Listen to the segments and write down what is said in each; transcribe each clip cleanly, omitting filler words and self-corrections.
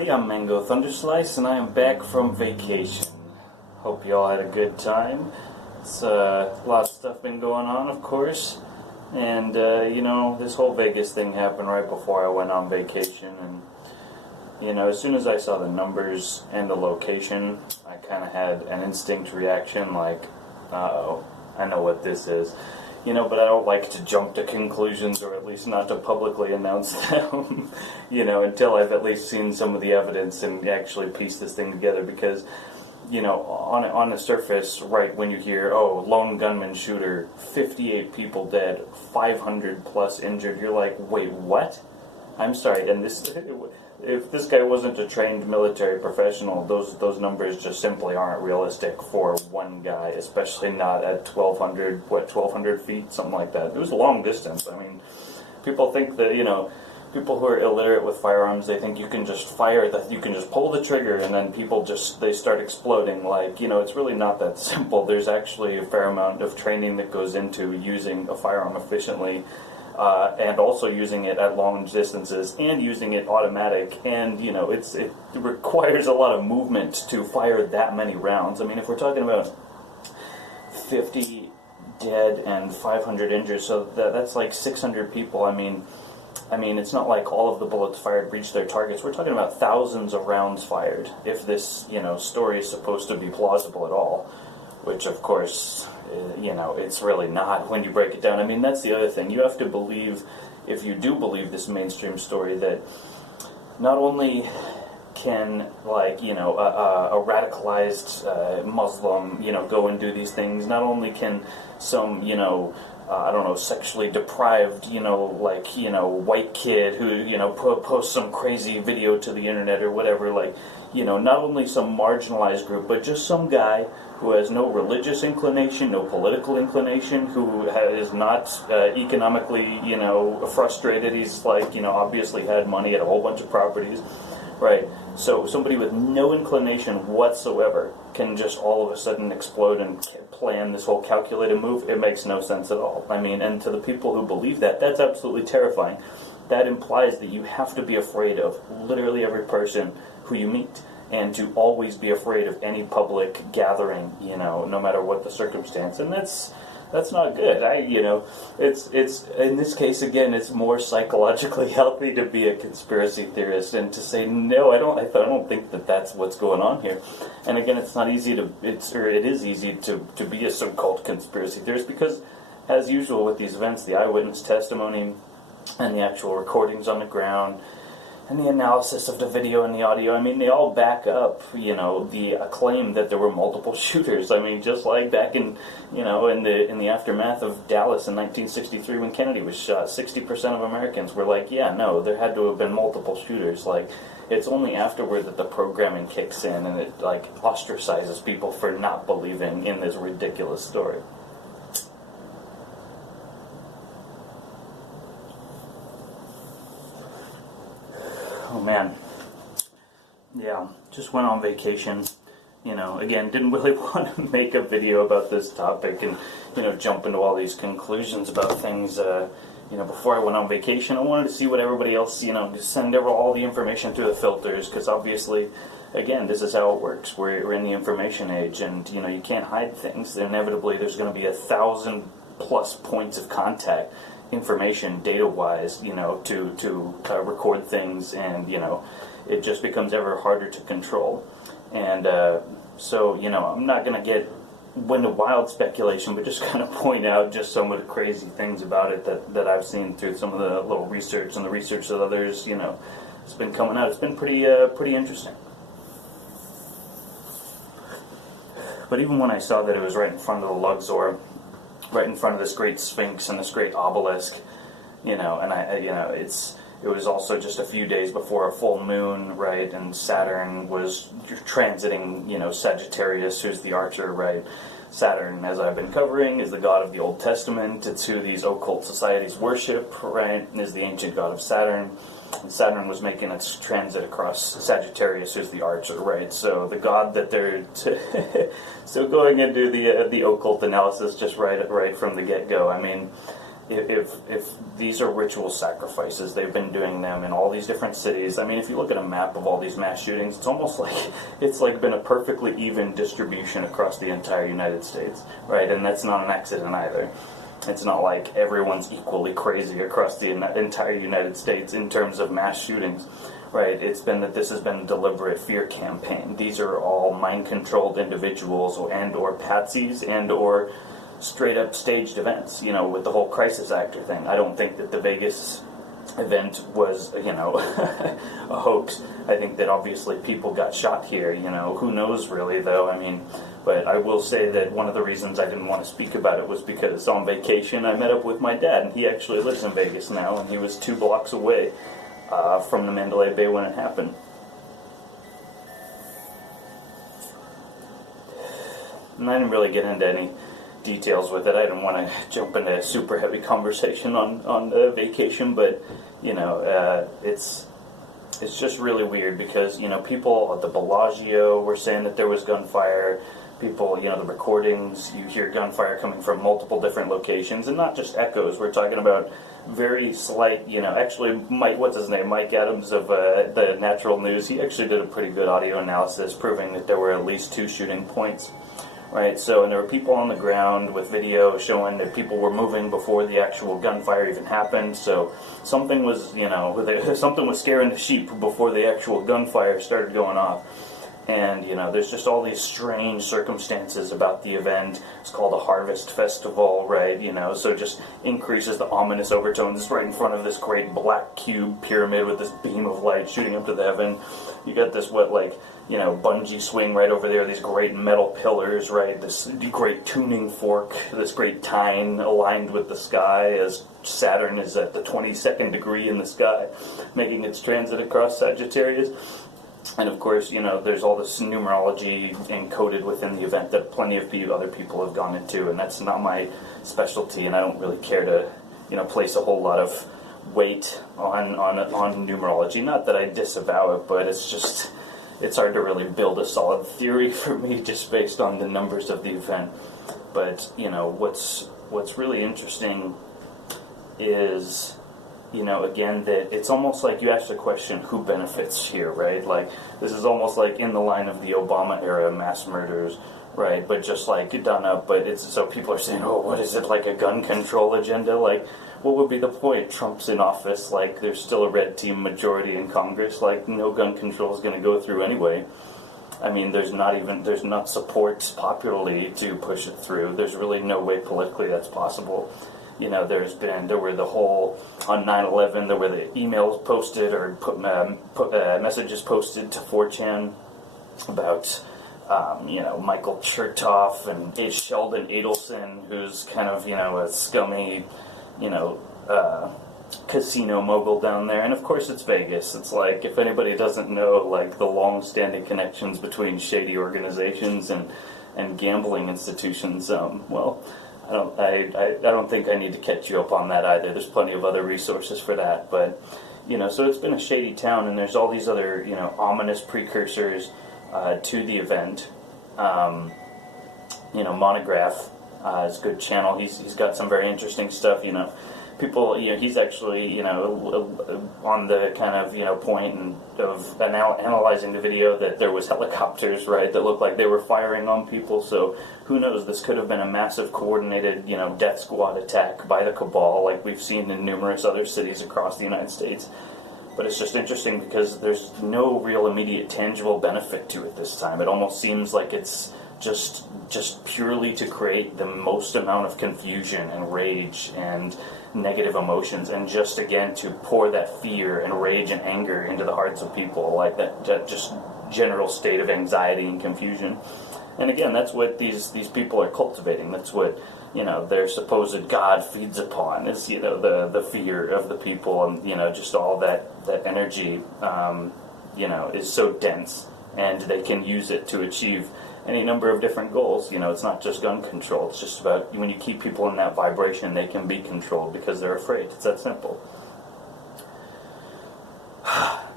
everybody, I'm Mango Thunderslice, and I am back from vacation. Hope you all had a good time. It's a lot of stuff been going on, of course, and this whole Vegas thing happened right before I went on vacation, and as soon as I saw the numbers and the location, I kind of had an instinct reaction like, uh-oh, I know what this is. But I don't like to jump to conclusions, or at least not to publicly announce them, until I've at least seen some of the evidence and actually piece this thing together. Because, on the surface, right, when you hear, oh, lone gunman shooter, 58 people dead, 500 plus injured, you're like, wait, what? I'm sorry, and if this guy wasn't a trained military professional, those numbers just simply aren't realistic for one guy, especially not at 1,200 feet, something like that. It was a long distance. I mean, people think that, people who are illiterate with firearms, they think you can just you can just pull the trigger and then they start exploding. Like, it's really not that simple. There's actually a fair amount of training that goes into using a firearm efficiently. And also using it at long distances, and using it automatic, and it requires a lot of movement to fire that many rounds. I mean, if we're talking about 50 dead and 500 injured, so that's like 600 people. I mean, it's not like all of the bullets fired reach their targets. We're talking about thousands of rounds fired, if this story is supposed to be plausible at all, which of course, it's really not when you break it down. I mean, that's the other thing. You have to believe, if you do believe this mainstream story, that not only can, a radicalized Muslim, go and do these things, not only can some, sexually deprived, white kid who, post some crazy video to the internet or whatever, not only some marginalized group, but just some guy who has no religious inclination, no political inclination, who is not economically, frustrated. He's obviously had money at a whole bunch of properties, right? So somebody with no inclination whatsoever can just all of a sudden explode and plan this whole calculated move. It makes no sense at all. I mean, and to the people who believe that, that's absolutely terrifying. That implies that you have to be afraid of literally every person who you meet, and to always be afraid of any public gathering, no matter what the circumstance. And that's not good. It's in this case, again, it's more psychologically healthy to be a conspiracy theorist and to say, no, I don't think that that's what's going on here. And again, it is easy to be a so-called conspiracy theorist, because, as usual with these events, the eyewitness testimony and the actual recordings on the ground and the analysis of the video and the audio, I mean, they all back up, the claim that there were multiple shooters. I mean, just like back in the aftermath of Dallas in 1963 when Kennedy was shot, 60% of Americans were like, yeah, no, there had to have been multiple shooters. It's only afterward that the programming kicks in and it, ostracizes people for not believing in this ridiculous story. Oh man, yeah, just went on vacation, again, didn't really want to make a video about this topic and, jump into all these conclusions about things, before I went on vacation. I wanted to see what everybody else, send all the information through the filters, because obviously, again, this is how it works. We're in the information age, and, you can't hide things. Inevitably, there's going to be 1,000 plus points of contact, information data-wise, to record things, and it just becomes ever harder to control. And so I'm not going to get into wild speculation, but just kind of point out just some of the crazy things about it that I've seen through some of the little research and the research that others, it's been coming out. It's been pretty interesting. But even when I saw that it was right in front of the Luxor, right in front of this great Sphinx and this great obelisk, and it was also just a few days before a full moon, right, and Saturn was transiting, Sagittarius, who's the archer, right. Saturn, as I've been covering, is the god of the Old Testament. It's who these occult societies worship, right, is the ancient god of Saturn. And Saturn was making its transit across Sagittarius, who's the archer, right? So the god that they're so going into the occult analysis just right from the get-go. I mean, if these are ritual sacrifices, they've been doing them in all these different cities. I mean, if you look at a map of all these mass shootings, it's almost like it's like been a perfectly even distribution across the entire United States, right? And that's not an accident either. It's not like everyone's equally crazy across the entire United States in terms of mass shootings, right? It's been that this has been a deliberate fear campaign. These are all mind-controlled individuals or patsies or straight-up staged events, you know, with the whole crisis actor thing. I don't think that the Vegas event was, you know, a hoax. I think that obviously people got shot here, you know. Who knows, really, though? I mean, but I will say that one of the reasons I didn't want to speak about it was because on vacation I met up with my dad, and he actually lives in Vegas now, and he was 2 blocks away from the Mandalay Bay when it happened. And I didn't really get into any details with it. I didn't want to jump into a super heavy conversation on vacation, but you know, it's just really weird because, you know, people at the Bellagio were saying that there was gunfire. People, you know, the recordings, you hear gunfire coming from multiple different locations, and not just echoes. We're talking about very slight, you know, actually Mike Adams of the Natural News, he actually did a pretty good audio analysis proving that there were at least 2 shooting points. Right, so, and there were people on the ground with video showing that people were moving before the actual gunfire even happened, so something was, you know, something was scaring the sheep before the actual gunfire started going off. And, you know, there's just all these strange circumstances about the event. It's called a Harvest Festival, right, you know, so it just increases the ominous overtones. It's right in front of this great black cube pyramid with this beam of light shooting up to the heaven. You got this, you know, bungee swing right over there, these great metal pillars, right, this great tuning fork, this great tine aligned with the sky as Saturn is at the 22nd degree in the sky, making its transit across Sagittarius. And of course, you know, there's all this numerology encoded within the event that plenty of other people have gone into, and that's not my specialty, and I don't really care to, you know, place a whole lot of weight on numerology. Not that I disavow it, but it's just, it's hard to really build a solid theory for me just based on the numbers of the event. But, you know, what's really interesting is, you know, again, that it's almost like you ask the question, who benefits here, right? Like, this is almost like in the line of the Obama era mass murders, right? But just like done up, but it's, so people are saying, oh, what is it, like a gun control agenda? Like, what would be the point? Trump's in office, like, there's still a red team majority in Congress, like, no gun control is going to go through anyway. I mean, there's not support popularly to push it through. There's really no way politically that's possible. You know, there were the whole, on 9/11, there were the emails posted or messages posted to 4chan about, you know, Michael Chertoff and Sheldon Adelson, who's kind of, you know, a scummy, you know, casino mogul down there. And of course it's Vegas. It's like, if anybody doesn't know, like, the long-standing connections between shady organizations and gambling institutions, well, I don't think I need to catch you up on that either. There's plenty of other resources for that. But, you know, so it's been a shady town, and there's all these other, you know, ominous precursors to the event. You know, Monograph is a good channel. He's got some very interesting stuff, you know. People, you know, he's actually, you know, on the kind of, you know, point of analyzing the video that there was helicopters, right, that looked like they were firing on people. So who knows, this could have been a massive coordinated, you know, death squad attack by the Cabal, like we've seen in numerous other cities across the United States. But it's just interesting because there's no real immediate tangible benefit to it this time. It almost seems like it's just purely to create the most amount of confusion and rage and negative emotions, and just again to pour that fear and rage and anger into the hearts of people, like that just general state of anxiety and confusion. And again, that's what these people are cultivating. That's what, you know, their supposed God feeds upon, is, you know, the fear of the people, and, you know, just all that energy, you know, is so dense, and they can use it to achieve any number of different goals. You know, it's not just gun control. It's just about when you keep people in that vibration, they can be controlled because they're afraid. It's that simple.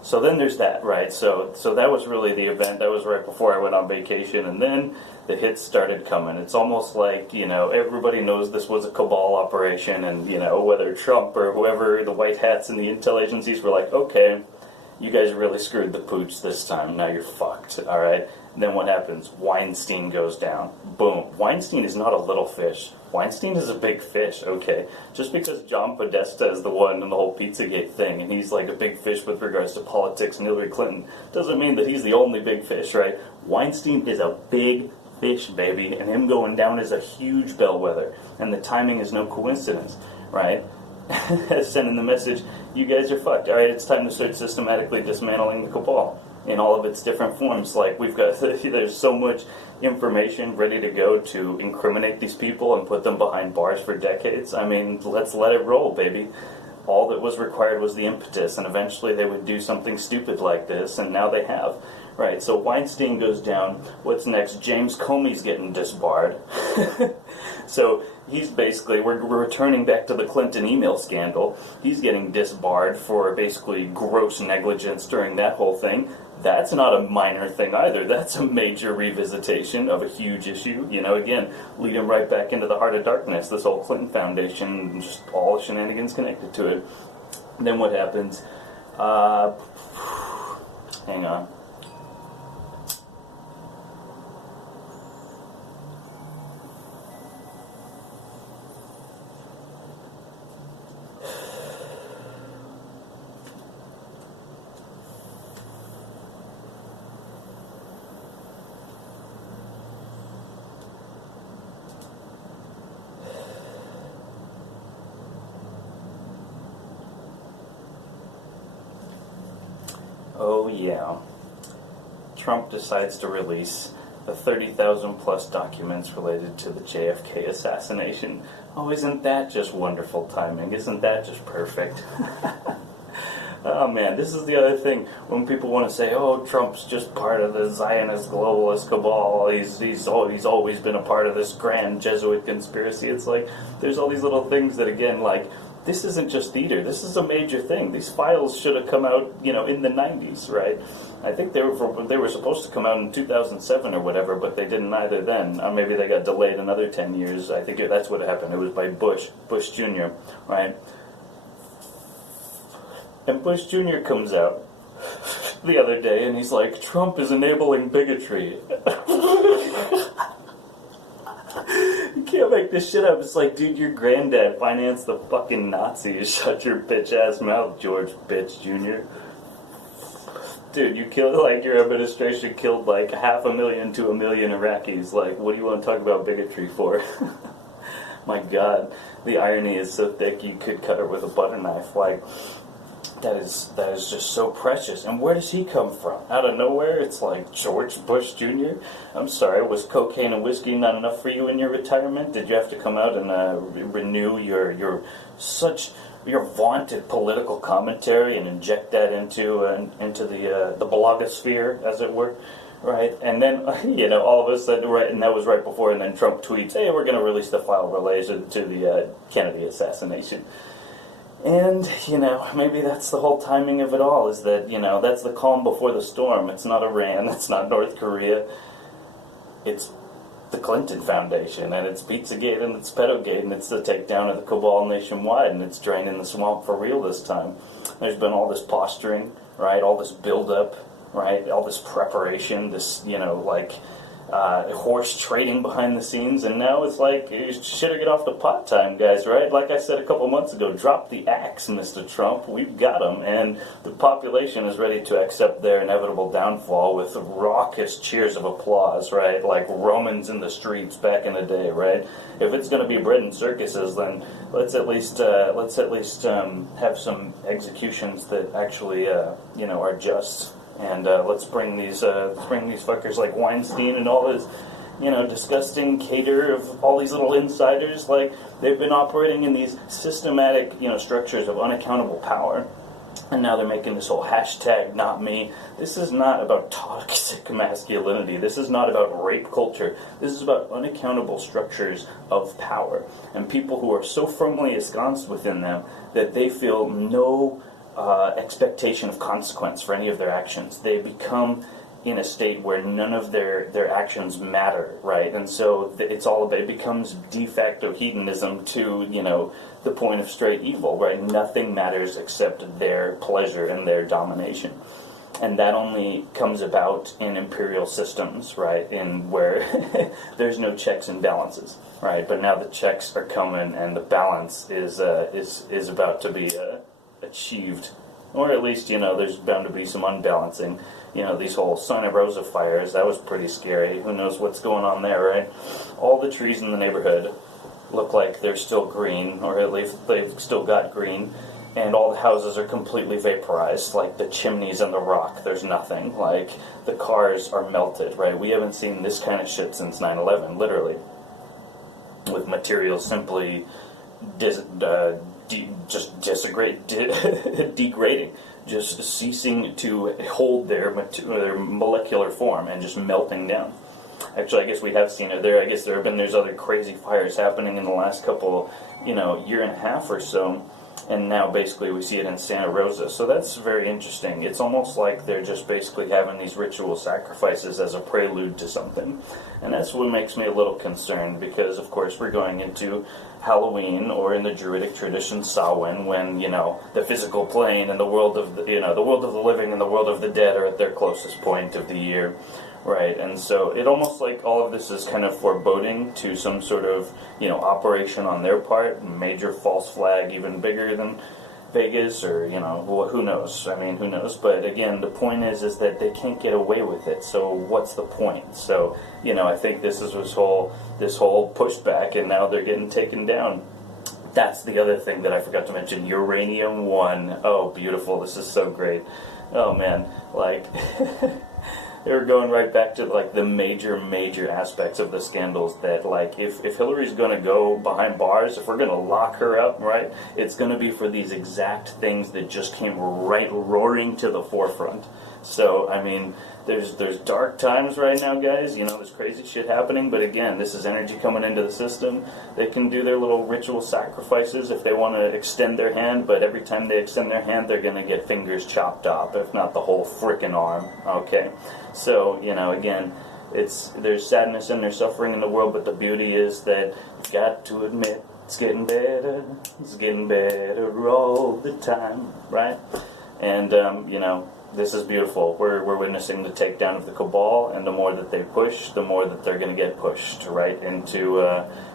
So then there's that, right? So that was really the event. That was right before I went on vacation, and then the hits started coming. It's almost like, everybody knows this was a cabal operation, and, whether Trump or whoever, the white hats and the intel agencies were like, okay, you guys really screwed the pooch this time. Now you're fucked, all right? And then what happens? Weinstein goes down. Boom. Weinstein is not a little fish. Weinstein is a big fish, okay? Just because John Podesta is the one in the whole Pizzagate thing, and he's like a big fish with regards to politics and Hillary Clinton, doesn't mean that he's the only big fish, right? Weinstein is a big fish, baby, and him going down is a huge bellwether, and the timing is no coincidence, right? Sending the message, you guys are fucked. All right, it's time to start systematically dismantling the cabal in all of its different forms. Like, we've got, there's so much information ready to go to incriminate these people and put them behind bars for decades. I mean, let's let it roll, baby. All that was required was the impetus, and eventually they would do something stupid like this, and now they have. Right, so Weinstein goes down. What's next? James Comey's getting disbarred. So he's basically, we're returning back to the Clinton email scandal. He's getting disbarred for basically gross negligence during that whole thing. That's not a minor thing either. That's a major revisitation of a huge issue. Again, leading right back into the heart of darkness, this whole Clinton Foundation, and just all the shenanigans connected to it. And then what happens? Hang on. Oh yeah, Trump decides to release the 30,000 plus documents related to the JFK assassination. Oh, isn't that just wonderful timing? Isn't that just perfect? Oh man, this is the other thing. When people want to say, oh, Trump's just part of the Zionist globalist cabal, he's always been a part of this grand Jesuit conspiracy, it's like, there's all these little things that, again, like, this isn't just theater. This is a major thing. These files should have come out, in the 90s, right? I think they were supposed to come out in 2007 or whatever, but they didn't either then. Or maybe they got delayed another 10 years. I think that's what happened. It was by Bush Jr., right? And Bush Jr. comes out the other day, and he's like, Trump is enabling bigotry. You can't make this shit up. It's like, dude, your granddad financed the fucking Nazis. Shut your bitch-ass mouth, George Bitch Jr. Dude, you killed, your administration killed, 500,000 to 1 million Iraqis. What do you want to talk about bigotry for? My God, the irony is so thick you could cut it with a butter knife. That is just so precious. And where does he come from? Out of nowhere? It's like George Bush Jr.? I'm sorry, was cocaine and whiskey not enough for you in your retirement? Did you have to come out and renew your vaunted political commentary and inject that into the blogosphere, as it were? Right? And then, all of a sudden, right, and that was right before, and then Trump tweets, hey, we're going to release the file related to the Kennedy assassination. And, maybe that's the whole timing of it all, is that, that's the calm before the storm. It's not Iran, it's not North Korea, it's the Clinton Foundation, and it's Pizzagate, and it's Pedogate, and it's the takedown of the cabal nationwide, and it's draining the swamp for real this time. There's been all this posturing, right, all this build-up, right, all this preparation, this, horse trading behind the scenes, and now it's like, shit or get off the pot time, guys, right? Like I said a couple months ago, drop the axe, Mr. Trump. We've got him, and the population is ready to accept their inevitable downfall with raucous cheers of applause, right? Like Romans in the streets back in the day, right? If it's going to be bread and circuses, then let's at least have some executions that actually are just. And let's bring these fuckers like Weinstein and all this, disgusting cater of all these little insiders. Like, they've been operating in these systematic, structures of unaccountable power. And now they're making this whole hashtag not me. This is not about toxic masculinity. This is not about rape culture. This is about unaccountable structures of power. And people who are so firmly ensconced within them that they feel no expectation of consequence for any of their actions. They become in a state where none of their actions matter, right? And so it's all about, it becomes de facto hedonism to, the point of straight evil, right? Nothing matters except their pleasure and their domination. And that only comes about in imperial systems, right? In where there's no checks and balances, right? But now the checks are coming, and the balance is about to be achieved, or at least there's bound to be some unbalancing. These whole Santa Rosa fires, that was pretty scary. Who knows what's going on there, right? All the trees in the neighborhood look like they're still green, or at least they've still got green, and all the houses are completely vaporized, like the chimneys and the rock, there's nothing. Like, the cars are melted, right? We haven't seen this kind of shit since 9/11, literally, with materials simply degrading, just ceasing to hold their molecular form and just melting down. Actually, I guess we have seen it there. I guess there's other crazy fires happening in the last couple, year and a half or so, and now basically we see it in Santa Rosa. So that's very interesting. It's almost like they're just basically having these ritual sacrifices as a prelude to something, and that's what makes me a little concerned, because of course we're going into Halloween, or in the Druidic tradition, Samhain, when the physical plane and the world of the world of the living and the world of the dead are at their closest point of the year, right? And so it almost like all of this is kind of foreboding to some sort of operation on their part, major false flag, even bigger than Vegas, or who knows? I mean, who knows? But again, the point is that they can't get away with it. So what's the point? So I think this is this whole pushback, and now they're getting taken down. That's the other thing that I forgot to mention. Uranium One. Oh, beautiful! This is so great. Oh man, like. They were going right back to like the major aspects of the scandals, that like if Hillary's going to go behind bars, if we're going to lock her up, right, it's going to be for these exact things that just came right roaring to the forefront. So I mean, there's dark times right now, guys. There's crazy shit happening, but again, this is energy coming into the system. They can do their little ritual sacrifices if they want to extend their hand, but every time they extend their hand, they're going to get fingers chopped off, if not the whole frickin' arm. Okay, so again, there's sadness and there's suffering in the world, but the beauty is that you've got to admit it's getting better. It's getting better all the time, right? And this is beautiful. We're witnessing the takedown of the Cabal, and the more that they push, the more that they're going to get pushed right into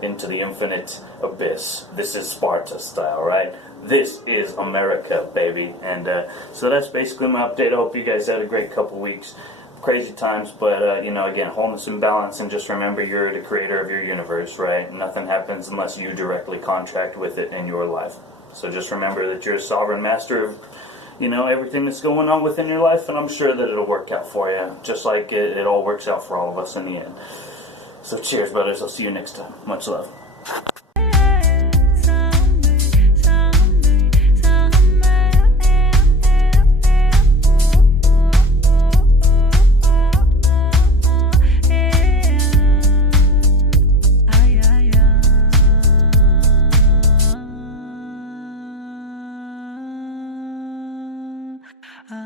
the infinite abyss. This is Sparta style, right? This is America, baby. And so that's basically my update. I hope you guys had a great couple weeks. Crazy times, but again, wholeness and balance, and just remember you're the creator of your universe, right? Nothing happens unless you directly contract with it in your life. So just remember that you're a sovereign master of everything that's going on within your life, and I'm sure that it'll work out for you, just like it all works out for all of us in the end. So cheers, brothers. I'll see you next time. Much love. Ah.